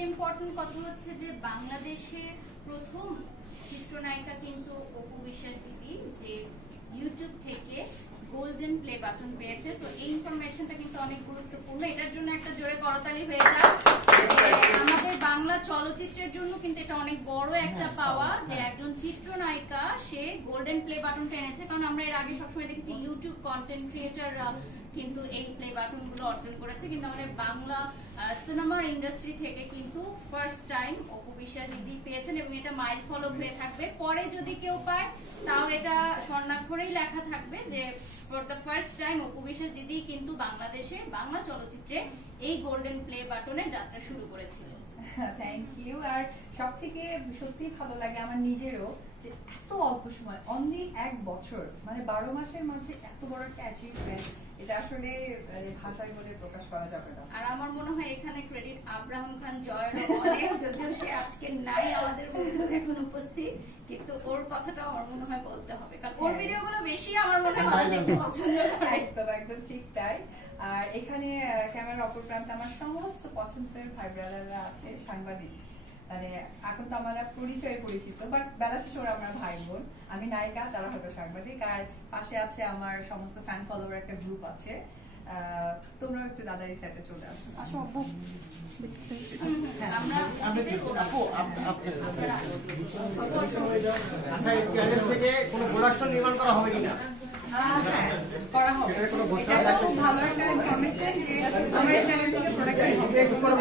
সবচেয়ে ইম্পর্টেন্ট কথা হচ্ছে যে বাংলাদেশের প্রথম চিত্রনায়িকা কিন্তু অপু বিশ্বাস দিদি, যে ইউটিউব থেকে গোল্ডেন প্লে বাটন পেয়েছে। তো এই ইনফরমেশনটা কিন্তু অনেক গুরুত্বপূর্ণ। এটার জন্য একটা জোরে করতালি হয়ে যায়। আমাদের বাংলা চলচ্চিত্রের জন্য কিন্তু এটা অনেক বড় একটা পাওয়া যে একজন চিত্রনায়িকা সে গোল্ডেন প্লে বাটনটা এনেছে। কারণ আমরা এর আগে সবসময় দেখেছি ইউটিউব কন্টেন্ট ক্রিয়েটাররা কিন্তু এই প্লে বাটন গুলো অর্জন করেছে, কিন্তু আমাদের বাংলা সিনেমার ইন্ডাস্ট্রি থেকে কিন্তু ফার্স্ট টাইম অপু বিশ্বাস দিদি পেয়েছেন এবং এটা মাইল ফলক হয়ে থাকবে। পরে যদি কেউ পায় তাও এটা স্বর্ণাক্ষরেই লেখা থাকবে যে for the first time Apu Biswas দিদি কিন্তু বাংলাদেশে বাংলা চলচ্চিত্রে এই গোল্ডেন প্লে বাটনের যাত্রা শুরু করেছিল। Thank you. আর সব থেকে সত্যি ভালো লাগে আমার নিজেরও যে এত অল্প সময়, অনলি 1 বছর, মানে 12 মাসের মাঝে এত বড় একটা অ্যাচিভমেন্ট, এটা আসলে ভাষায় বলে প্রকাশ করা যাবে না। আর আমার মনে হয় এখানে ক্রেডিট আব্রাহাম খান জয়ের অনেক, যদিও সে আজকে নাই আমাদের মধ্যে এখন উপস্থিত, কিন্তু ওর কথাটা আমার মনে হয় বলতে হবে, কারণ ওর ভিডিওগুলো বেশি আমার মনে হয় দেখতে পছন্দ করে। একদম একদম ঠিক তাই। আর এখানে ক্যামেরার অপর প্রান্তে আমার সমস্ত পছন্দের ভাই ব্রাদাররা আছে, সাংবাদিক। মানে এখন তো আমরা পরিচয় পরিচিত, বাট বেলা শেষে ওরা আমরা ভাই বোন। আমি নায়িকা, তারা হয়তো সাংবাদিক। আর পাশে আছে আমার সমস্ত ফ্যান ফলোয়ার একটা গ্রুপ আছে। তোমরা একটু দাদারি সেটে চলে আসো। আসো আপু। আচ্ছা, এই চ্যানেল থেকে কোনো প্রোডাকশন নির্মাণ করা হবে কিনা? হ্যাঁ, করা হবে। এটা খুব ভালো একটা ইনফরমেশন যে আমার এই চ্যানেল থেকে প্রোডাকশন হবে।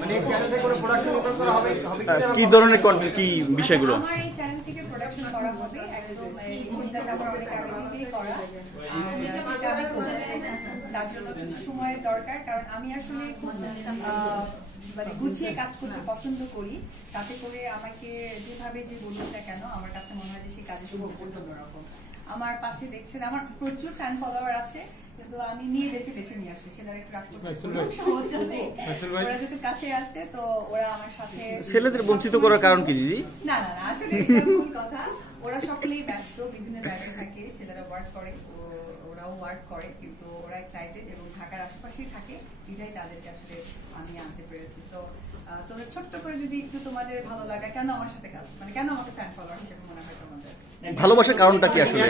মানে এই চ্যানেল থেকে কোনো প্রোডাকশন নির্মাণ করা হবে কিনা? কি ধরনের কন্টেন্ট, কি বিষয়গুলো? আমার এই চ্যানেল থেকে প্রোডাকশন করা হবে, একদম চিন্তাটা আমার অনেক আগে থেকেই করা। সেটা আমি করব, তার জন্য কিছু সময়ের দরকার, কারণ আমি আসলে খুব মানে গুছিয়ে কাজ করতে পছন্দ করি। তাতে করে আমাকে যেভাবে যে বলুন না কেন, আমার কাছে মনে হয় যে সেই কাজের শুভ অন্যরকম। আমার পাশে দেখছেন আমার প্রচুর ফ্যান ফলোয়ার আছে, কিন্তু আমি মেয়েদেরকে বেছে নিয়ে আসছি। ছেলেরা একটু রাগ করছে, সমস্যা নেই, ওরা যেহেতু কাছে আছে তো ওরা আমার সাথে। ছেলেদের বঞ্চিত করার কারণ কি দিদি? না না না, আসলে এটা ভুল কথা। ওরা সকলেই ব্যস্ত, বিভিন্ন জায়গায় থাকে, ছেলেরা ওয়ার্ক করে, ওরাও ওয়ার্ক করে, কিন্তু ওরা এক্সাইটেড এবং ঢাকার আশেপাশেই থাকে, এটাই তাদেরকে আসলে আমি আনতে পেরেছি। তো তোমরা ছোট্ট করে যদি একটু তোমাদের ভালো লাগা, কেন আমার সাথে কাজ, মানে কেন আমাকে ফ্যান ফলোয়ার হিসেবে মনে হয় তোমাদের? ভালোবাসার কারণটা কি আসলে?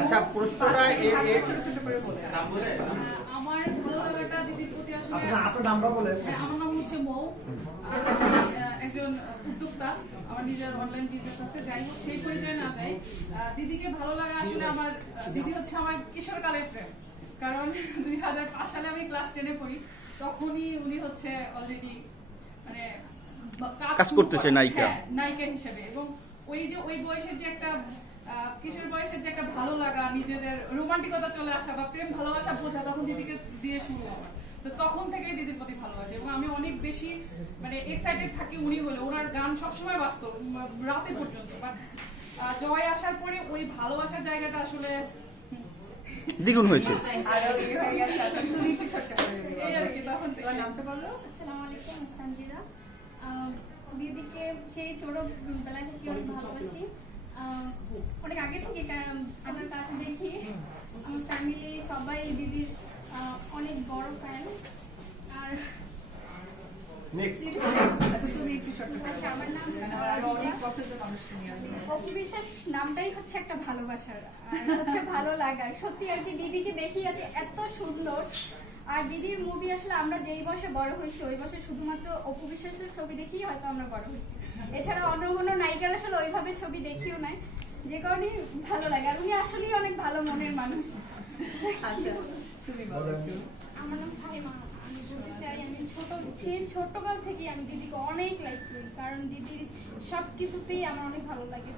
আচ্ছা, প্রশ্নটা ছোট ছোট করে বলে। আমার ভালো লাগাটা দিদির প্রতি আসলে, আপনার নামটা বলে। আমার নাম হচ্ছে মৌ, একজন উদ্যোক্তা, আমার নিজের অনলাইন বিজনেস আছে। যাই হোক, সেই পরিচয় না যাই, দিদিকে ভালো লাগা আসলে আমার দিদি হচ্ছে আমার কিশোরকালের প্রেম। কারণ 2005 সালে আমি ক্লাস 10-এ পড়ি, তখনই উনি হচ্ছে অলরেডি মানে কাজ করতেছে নায়িকা হিসেবে। এবং ওই যে ওই বয়সের যে একটা কিশোর বয়সের যে একটা ভালো লাগা, নিজেদের রোমান্টিকতা চলে আসা বা প্রেম ভালোবাসা বোঝা, তখন দিদিকে দিয়ে শুরু আমার। তো তখন থেকেই দিদির প্রতি ভালোবাসে এবং আমি অনেক বেশি মানে এক্সাইটেড থাকি উনি হলে। ওনার গান সবসময় বাজত রাতে পর্যন্ত। বাট জয় আসার পরে ওই ভালোবাসার জায়গাটা আসলে দ্বিগুণ হয়েছে। দিদিকে সেই ছোটবেলায় থেকে অনেক ভালোবাসি, অনেক আগে থেকে আমার কাছে দেখি। আমার ফ্যামিলি সবাই দিদির অনেক বড় ফ্যান। আর অপু বিশ্বাস নামটাই হচ্ছে একটা ভালোবাসার, হচ্ছে ভালো লাগার। সত্যি আর কি দিদিকে দেখি এত সুন্দর। আর দিদির মুভি আসলে আমরা যেই বয়সে বড় হয়েছি ওই বয়সে শুধুমাত্র অপু বিশ্বাসের ছবি দেখি হয়তো আমরা বড় হয়েছি, এছাড়া অন্য কোনো নায়িকার আসলে ওইভাবে ছবি দেখিও নাই, যে কারণে ভালো লাগে। আর উনি আসলেই অনেক ভালো মনের মানুষ। আমার নাম ফাহিমা। আমি বলতে চাই আমি ছোটকাল থেকে আমি দিদিকে অনেক লাইক করি, কারণ দিদির সবকিছুতেই আমার অনেক ভালো লাগে।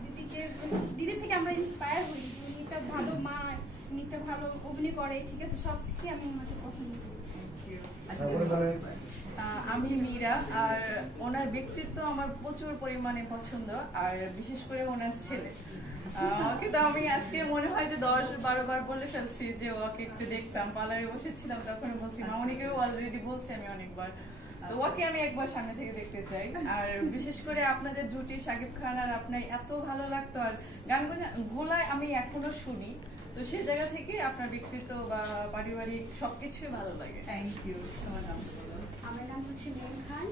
দিদির থেকে আমরা ইন্সপায়ার হই। উনি একটা ভালো মা, উনি একটা ভালো অভিনয় করে, ঠিক আছে, সব থেকে আমি ওনাকে পছন্দ করি। আমি মীরা। আর ওনার ব্যক্তিত্ব আমার প্রচুর পরিমাণে পছন্দ, আর বিশেষ করে ওনার ছেলে। ওকে তো আমি আজকে মনে হয় যে 10-12 বার বলে ফেলছি যে ওকে একটু দেখতাম। পার্লারে বসেছিলাম তখন বলছি, মামনিকেও অলরেডি বলছি আমি অনেকবার। তো ওকে আমি একবার সামনে থেকে দেখতে চাই। আর বিশেষ করে আপনাদের জুটি শাকিব খান আর আপনার এত ভালো লাগতো। আর গানগুলো আমি এখনো শুনি। তো সে জায়গা থেকে আপনার ব্যক্তিত্ব বা পারিবারিক সবকিছুই ভালো লাগে। Thank you. তোমার নাম বলো। আমার নাম হচ্ছে মেম খান।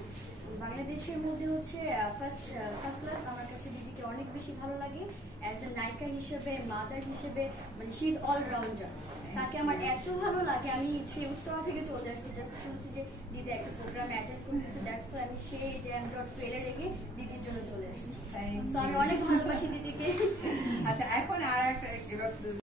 বাংলাদেশের মধ্যে হচ্ছে ফার্স্ট ক্লাস আমার কাছে দিদিকে অনেক বেশি ভালো লাগে অ্যাজ এ নায়িকা হিসেবে, মাদার হিসেবে, মানে শি ইজ অলরাউন্ডার। তাকে আমার এত ভালো লাগে, আমি সেই উত্তরা থেকে চলে আসছি জাস্ট শুনছি যে দিদি একটা প্রোগ্রাম অ্যাটেন্ড করতেছে, দ্যাটস ওয়াই আমি সেই যে আমি জট ফেলে রেখে দিদির জন্য চলে আসছি। Thank তো আমি you. অনেক ভালোবাসি দিদিকে। আচ্ছা, এখন আর একটা